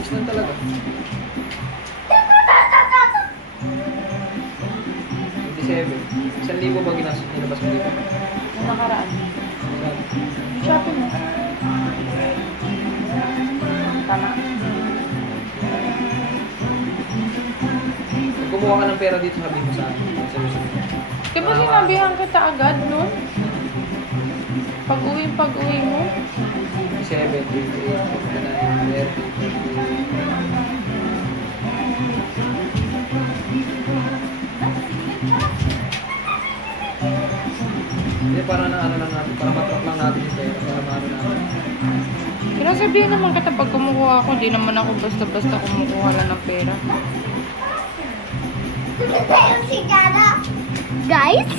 26 lang talaga. 27. 1,000 ba nilabas mo dito? Nung nakaraan. Shopping mo. Tama. Kung kumuha ka ng pera dito, sabihin mo sa akin. Sa susunod. Di ba sinabihan kita agad nun? Pag-uwi mo? 27, 28, 29, 30. Hindi, para na ano lang natin, para matrap lang natin yung pera, para maano natin. Sinasabihin naman kita pag kumukuha ako, di naman ako basta-basta kumukuha lang ng pera. Guys,